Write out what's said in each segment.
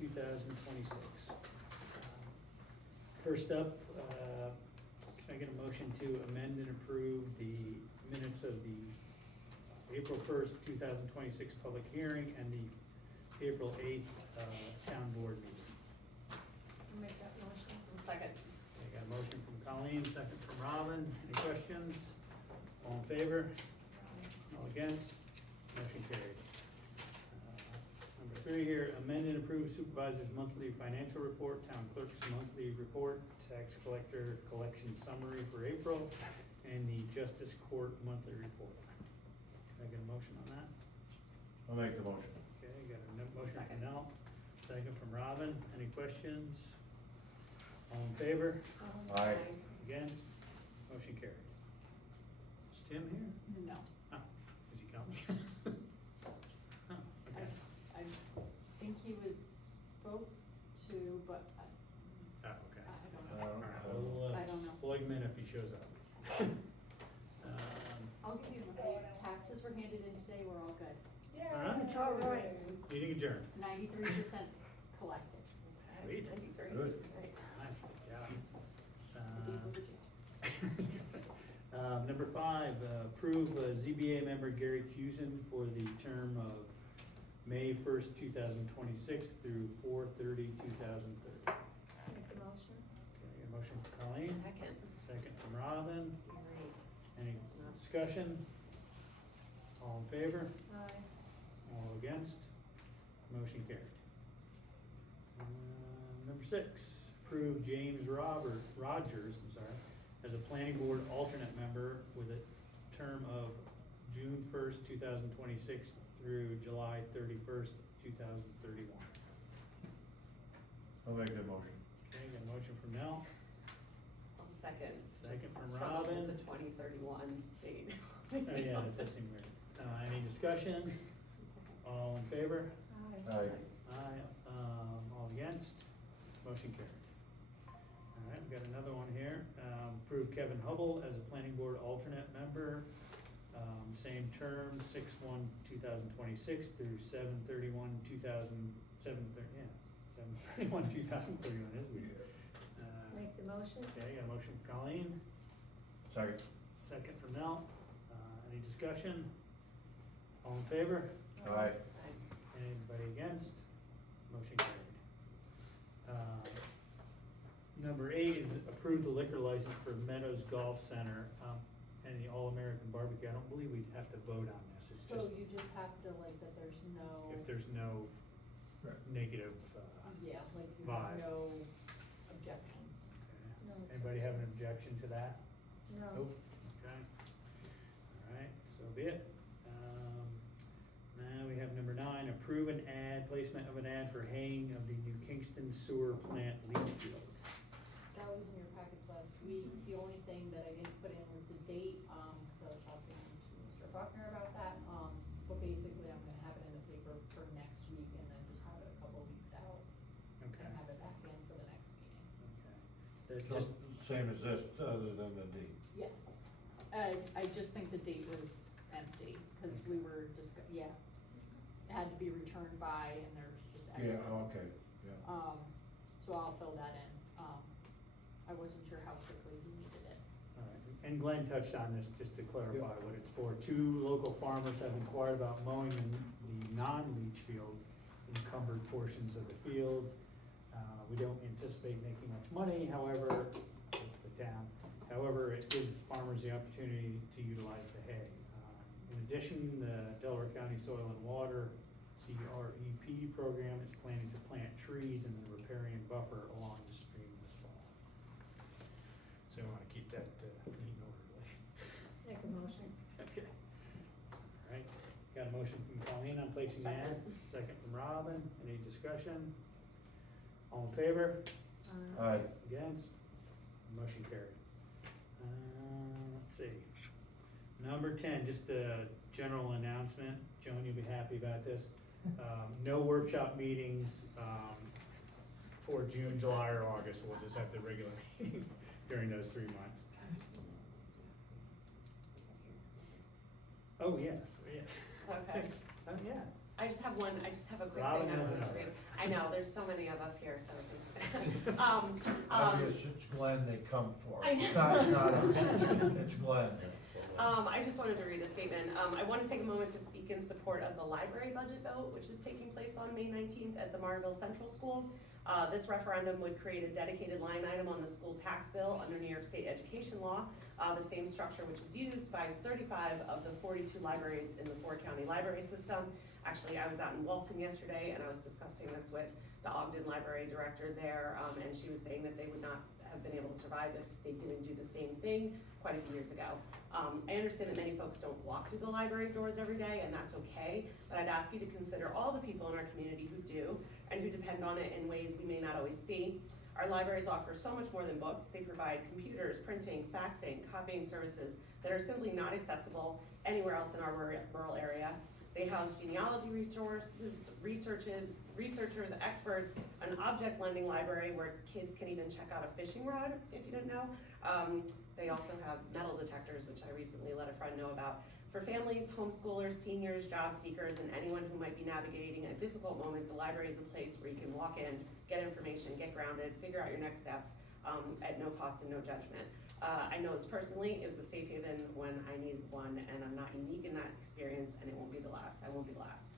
2026. First up, can I get a motion to amend and approve the minutes of the April 1st, 2026 public hearing and the April 8th town board meeting? I'll make that motion. Second. I got a motion from Colleen, second from Robin. Any questions? All in favor? All against? Motion carried. Number 3 here, amend and approve supervisor's monthly financial report, town clerk's monthly report, tax collector collection summary for April, and the justice court monthly report. Can I get a motion on that? I'll make the motion. Okay, got a motion from Second. Nell, second from Robin. Any questions? All in favor? Aye. Against? Motion carried. Is Tim here? No. Oh, is he coming? Oh, okay. I think he was spoke to, but Oh, okay. I don't I know. don't- Alright, I don't know. We'll plug him in if he shows up. I'll give you an update. Taxes were handed in today, we're all good. Alright. It's all right. Meeting adjourned. 93% collected. Sweet. Good. Nice, good job. Deep over jail. Number 5, approve ZBA member Gary Cusin for the term of May 1st, 2026 through 4/30/2030. Make the motion. Okay, a motion from Colleen, Second. second from Robin. Great. Any discussion? All in favor? Aye. All against? Motion carried. Number 6, approve James Rogers, as a planning board alternate member with a term of June 1st, 2026 through July 31st, 2031. I'll make the motion. Okay, got a motion from Nell, Second. Second from Struggle with Robin. The 2031 date. oh yeah, that does seem weird. Any discussion? All in favor? Aye. Aye. Aye, all against, motion carried. All right, we've got another one here, approve Kevin Hubble as a planning board alternate member, same term, 6/1/2026 through 7/31/2031 is weird. Make the motion. Okay, got a motion from Colleen, Second. second from Nell, any discussion? All in favor? Aye. Anybody against? Motion carried. Number 8 is approve the liquor license for Meadows Golf Center, and the All-American Barbecue. I don't believe we'd have to vote on this, it's So just you just have to like that there's no. if there's no Right. negative, Yeah, like you Vibe. have no objections. okay. No. Anybody have an objection to that? No. Okay. Alright, so be it. Now we have number 9, approve an ad, placement of an ad for haying of the New Kingston Sewer Plant leach field. That was in your packets last week. The only thing that I didn't put in was the date, cause I was talking to Mr. Buckner about that. But basically I'm gonna have it in the paper for next week and then just have it a couple weeks out Okay. and have it back in for the next meeting. Okay. Just same as this, other than the date. Yes. I just think the date was empty, cause we were yeah. It had to be returned by and there's just Yeah, excess. okay, yeah. So I'll fill that in. I wasn't sure how quickly he needed it. Alright, and Glenn touched on this, just to clarify what it's for. 2 local farmers have inquired about mowing the non-leach field, encumbered portions of the field. We don't anticipate making much money, however, it's the town. However, it gives farmers the opportunity to utilize the hay. In addition, the Delaware County Soil and Water CREP program is planning to plant trees in the riparian buffer along the stream this fall. So we wanna keep that neat and orderly. Make a motion. Okay. Alright, got a motion from Colleen on placing the ad, second from Robin, any discussion? All in favor? Aye. Aye. Against? Motion carried. Let's see. Number 10, just a general announcement. Joan, you'll be happy about this. No workshop meetings, for June, July, or August. We'll just have the regular meeting during those 3 months. Oh, yes, yes. Okay. Yeah. I just have a quick Robin thing I has wanted to another. read. I know, there's so many of us here, so. Obvious, it's Glenn they come for. I know. It's not us, it's Glenn. I just wanted to read a statement. I want to take a moment to speak in support of the library budget vote, which is taking place on May 19th at the Marville Central School. This referendum would create a dedicated line item on the school tax bill under New York State education law, the same structure which is used by 35 of the 42 libraries in the 4-county library system. Actually, I was out in Walton yesterday and I was discussing this with the Ogden Library Director there, and she was saying that they would not have been able to survive if they didn't do the same thing quite a few years ago. I understand that many folks don't walk through the library doors every day, and that's okay, but I'd ask you to consider all the people in our community who do, and who depend on it in ways we may not always see. Our libraries offer so much more than books. They provide computers, printing, faxing, copying services that are simply not accessible anywhere else in our rural area. They house genealogy resources, researchers, experts, an object lending library where kids can even check out a fishing rod, if you didn't know. They also have metal detectors, which I recently let a friend know about. For families, homeschoolers, seniors, job seekers, and anyone who might be navigating a difficult moment, the library is a place where you can walk in, get information, get grounded, figure out your next steps at no cost and no judgment. I know this personally, it was a safe haven when I needed one, and I'm not unique in that experience, and it won't be the last. I won't be the last.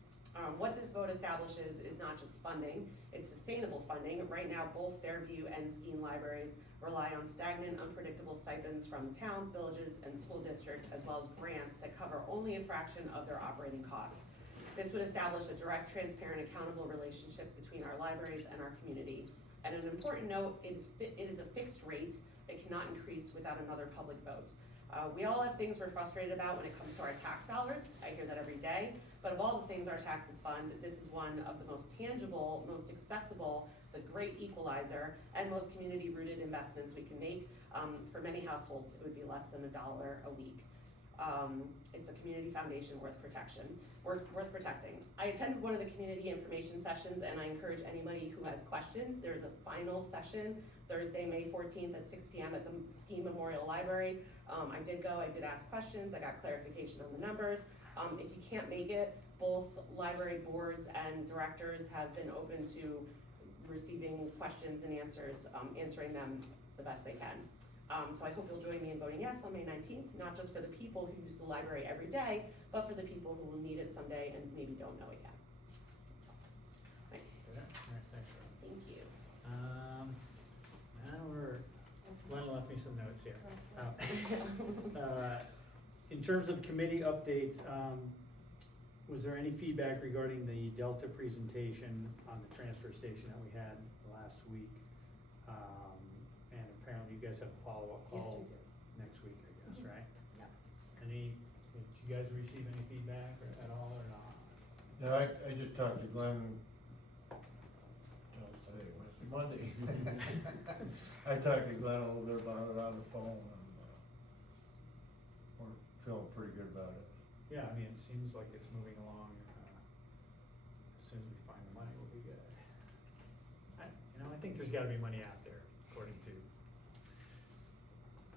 What this vote establishes is not just funding, it's sustainable funding. Right now, both Fairview and Skene libraries rely on stagnant, unpredictable stipends from towns, villages, and school districts, as well as grants that cover only a fraction of their operating costs. This would establish a direct, transparent, accountable relationship between our libraries and our community. And an important note, it is a fixed rate. It cannot increase without another public vote. We all have things we're frustrated about when it comes to our tax dollars. I hear that every day. But of all the things our taxes fund, this is one of the most tangible, most accessible, the great equalizer, and most community-rooted investments we can make. For many households, it would be less than $1 a week. It's a community foundation worth protecting. I attended one of the community information sessions, and I encourage anybody who has questions. There's a final session Thursday, May 14th at 6 p.m. at the Skene Memorial Library. I did go, I did ask questions, I got clarification on the numbers. If you can't make it, both library boards and directors have been open to receiving questions and answers, answering them the best they can. So I hope you'll join me in voting yes on May 19th, not just for the people who use the library every day, but for the people who will need it someday and maybe don't know it yet. Thanks. All right, thanks, Rob. Thank you. Now Glenn left me some notes here. In terms of committee updates, was there any feedback regarding the Delta presentation on the transfer station that we had last week? And apparently you guys have a follow-up call next week, I guess, right? Yep. Did you guys receive any feedback at all or not? No, I just talked to Glenn, today, Wednesday, Monday. I talked to Glenn a little bit about it on the phone, and we're feeling pretty good about it. Yeah, I mean, it seems like it's moving along. As soon as we find the money, we'll be good. I think there's gotta be money out there, according to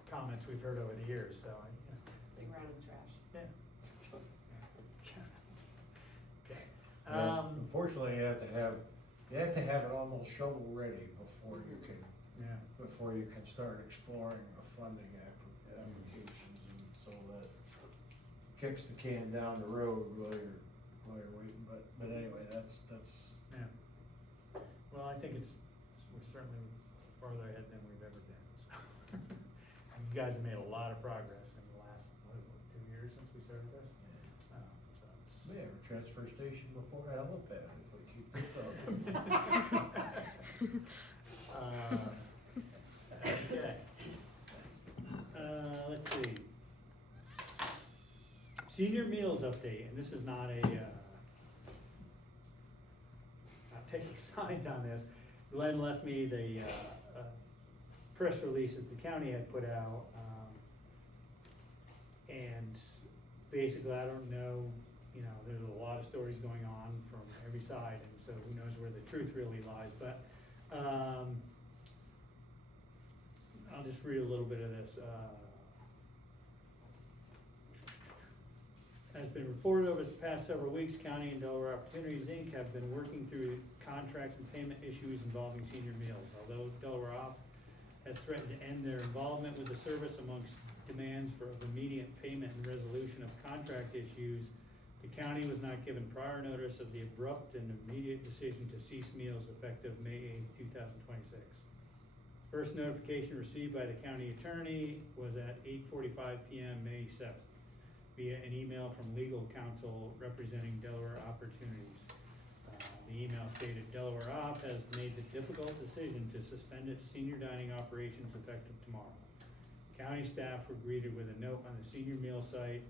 comments we've heard over the years, so I Dig around in the trash. yeah. Okay. Unfortunately, you have to have it almost shovel ready before you can start exploring the funding applications, and so that kicks the can down the road while you're waiting, but anyway, that's. Yeah. Well, I think we're certainly farther ahead than we've ever been, so. And you guys have made a lot of progress in the last, 2 years since we started this? So it's. We have a transfer station before a helipad, if we keep this up. Okay. Let's see. Senior meals update, and this is not not taking sides on this. Glenn left me the press release that the county had put out, and basically, I don't know, there's a lot of stories going on from every side, and so who knows where the truth really lies, but I'll just read a little bit of this. As been reported over the past several weeks, County and Delaware Opportunities, Inc. have been working through contract and payment issues involving senior meals. Although Delaware Op has threatened to end their involvement with the service amongst demands for immediate payment and resolution of contract issues, the county was not given prior notice of the abrupt and immediate decision to cease meals effective May 8, 2026. First notification received by the county attorney was at 8:45 p.m. May 7th via an email from legal counsel representing Delaware Opportunities. The email stated Delaware Op has made the difficult decision to suspend its senior dining operations effective tomorrow. County staff were greeted with a note on the senior meal site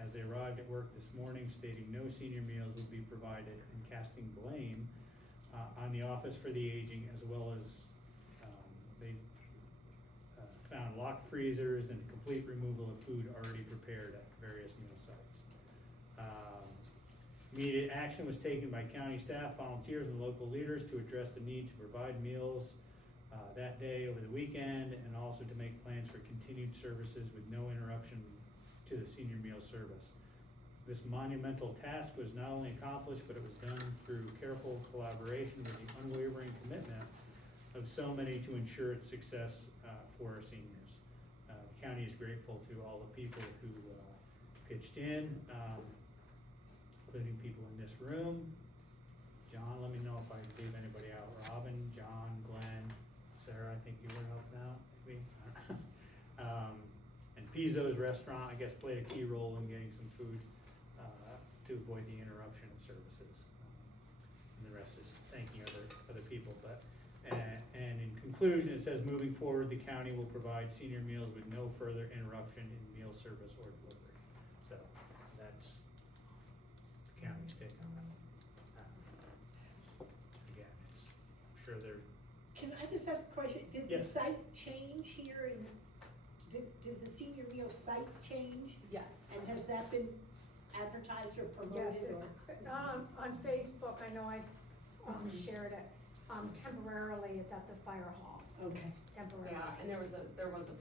as they arrived at work this morning stating no senior meals would be provided and casting blame on the Office for the Aging, as well as they found locked freezers and complete removal of food already prepared at various meal sites. Immediate action was taken by county staff, volunteers, and local leaders to address the need to provide meals that day over the weekend, and also to make plans for continued services with no interruption to the senior meal service. This monumental task was not only accomplished, but it was done through careful collaboration with the unwavering commitment of so many to ensure its success for our seniors. The county is grateful to all the people who pitched in, including people in this room. John, let me know if I leave anybody out. Robin, John, Glenn, Sarah, I think you were helping out, maybe. And Pizzo's restaurant, I guess, played a key role in getting some food to avoid the interruption of services. And the rest is thanking other people. But and in conclusion, it says, moving forward, the county will provide senior meals with no further interruption in meal service or delivery. So that's the county's take on that. Again, I'm sure they're. Can I just ask a question? Did the Yes. site change here in, did the senior meal site change? Yes. And has that been advertised or promoted? Yes, or- on Facebook, I know I shared it, temporarily it's at the fire hall, Okay. temporarily. Yeah, and there was a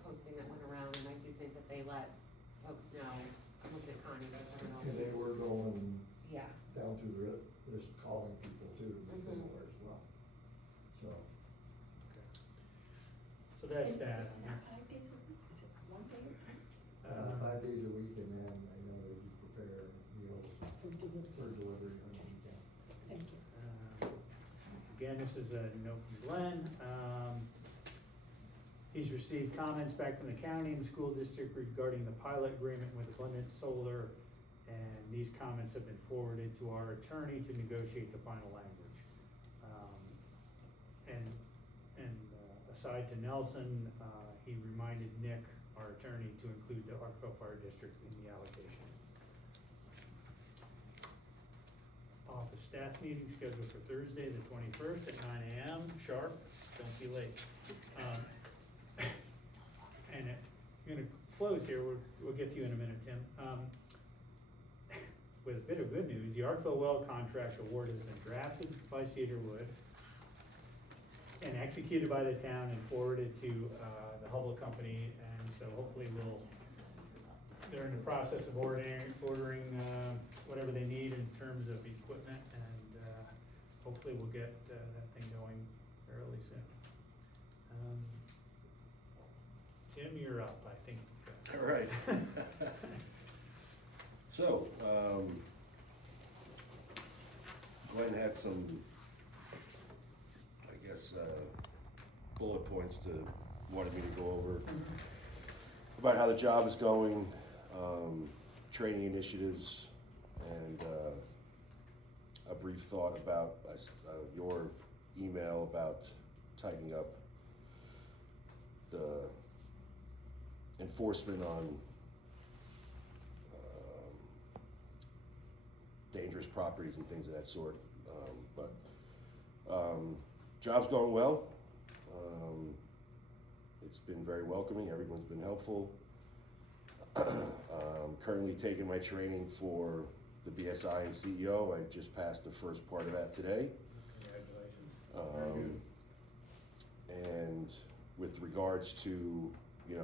posting that went around, and I do think that they let folks know. I'm looking at Connie, but I don't know. And they were going Yeah. down through the list, calling people too, Mhm. similar as well. So, So that's And that. is that 5 days a week? Is it 1 day? 5 days a week, and then I know they do prepare meals For delivery? for delivery on the weekend. Thank you. Again, this is a note from Glenn. He's received comments back from the county and school district regarding the pilot agreement with Abundant Solar, and these comments have been forwarded to our attorney to negotiate the final language. Aside to Nelson, he reminded Nick, our attorney, to include the Arkville Fire District in the allocation. Office staff meeting scheduled for Thursday, the 21st at 9 a.m. sharp. Don't be late. And I'm gonna close here. We'll get to you in a minute, Tim. With a bit of good news, the Arkville well contract award has been drafted by Cedarwood and executed by the town and forwarded to the Hubble Company, and so hopefully they're in the process of ordering whatever they need in terms of equipment, and hopefully we'll get that thing going fairly soon. Tim, you're up, I think. All right. So, Glenn had some, I guess, bullet points wanted me to go over about how the job is going, training initiatives, and a brief thought about your email about tightening up the enforcement on dangerous properties and things of that sort. Job's going well. It's been very welcoming. Everyone's been helpful. Currently taking my training for the BSI and CEO. I just passed the first part of that today. Congratulations. And with regards to,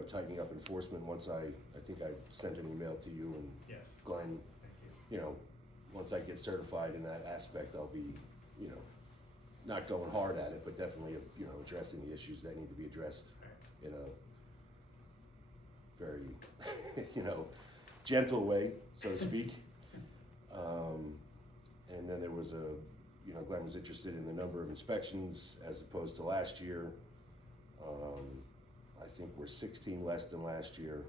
tightening up enforcement, once I think I sent an email to you and Yes, Glenn, thank you. you know, once I get certified in that aspect, I'll be, you know, not going hard at it, but definitely, you know, addressing the issues that need to be addressed in a very, you know, gentle way, so to speak. And then there was you know, Glenn was interested in the number of inspections as opposed to last year. I think we're 16 less than last year.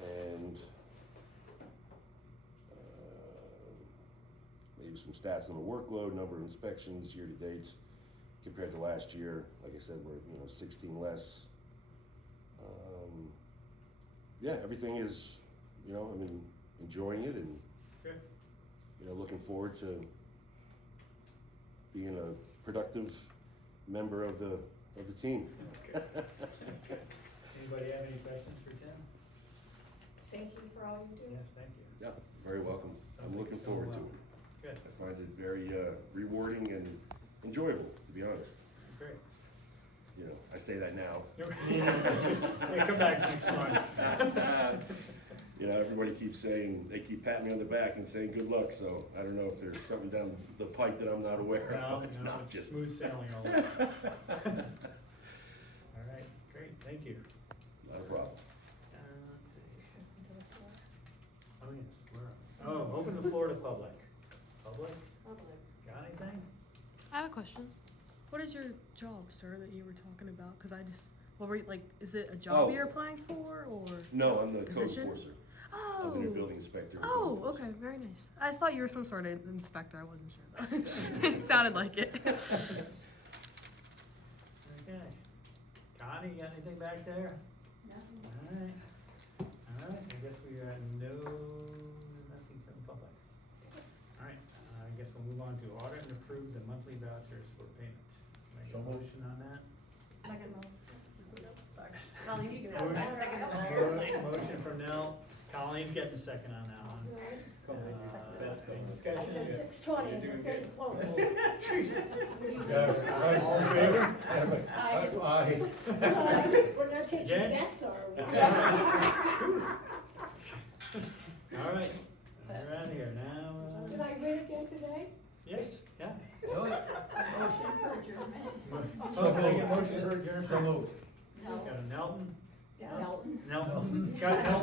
And maybe some stats on the workload, number of inspections year to date compared to last year. Like I said, we're, you know, 16 less. Yeah, everything is, you know, I mean, enjoying it and, Good. you know, looking forward to being a productive member of the team. Okay. Anybody have any questions for Tim? Thank you for all you do. Yes, thank you. Yeah, very welcome. Sounds I'm like looking it's going forward to well. it. Good, I find it very rewarding and enjoyable, to be honest. great. You know, I say that now. Hey, come back next month. You know, everybody keeps saying, they keep patting me on the back and saying good luck, so I don't know if there's something down the pipe that I'm not aware No, of. It's no, not it's just. smooth sailing always. All right, great, thank you. Not a problem. Let's see. Oh, yes, we're up. Oh, open the floor to public. Public, got anything? I have a question. What is your job, sir, that you were talking about? Because I just, what were you, like, is it a job Oh. you're applying for, or? No, I'm the code Position? enforcer. Oh. I've been a building inspector. and code Oh, enforcer. okay, very nice. I thought you were some sort of inspector. I wasn't sure though. It sounded like it. Okay. Connie, you got anything back there? Nothing. All right, I guess we got nothing from the public. All right, I guess we'll move on to audit and approve the monthly vouchers for payment. Make So a moved. motion on that? Second Colleen, you can have that second one. Motion from Nell, Colleen's getting a second on that one. Any discussion? I said 6:20, and we're getting close. Yeah, right. All in favor? Aye. We're not taking Again? bets, are we? All right, we're out of here now. Did I win again today? Yes, yeah. No, Oh, can I get a motion for adjournment? So moved. Got a Nelton? Nelton. Nelton, got Nelton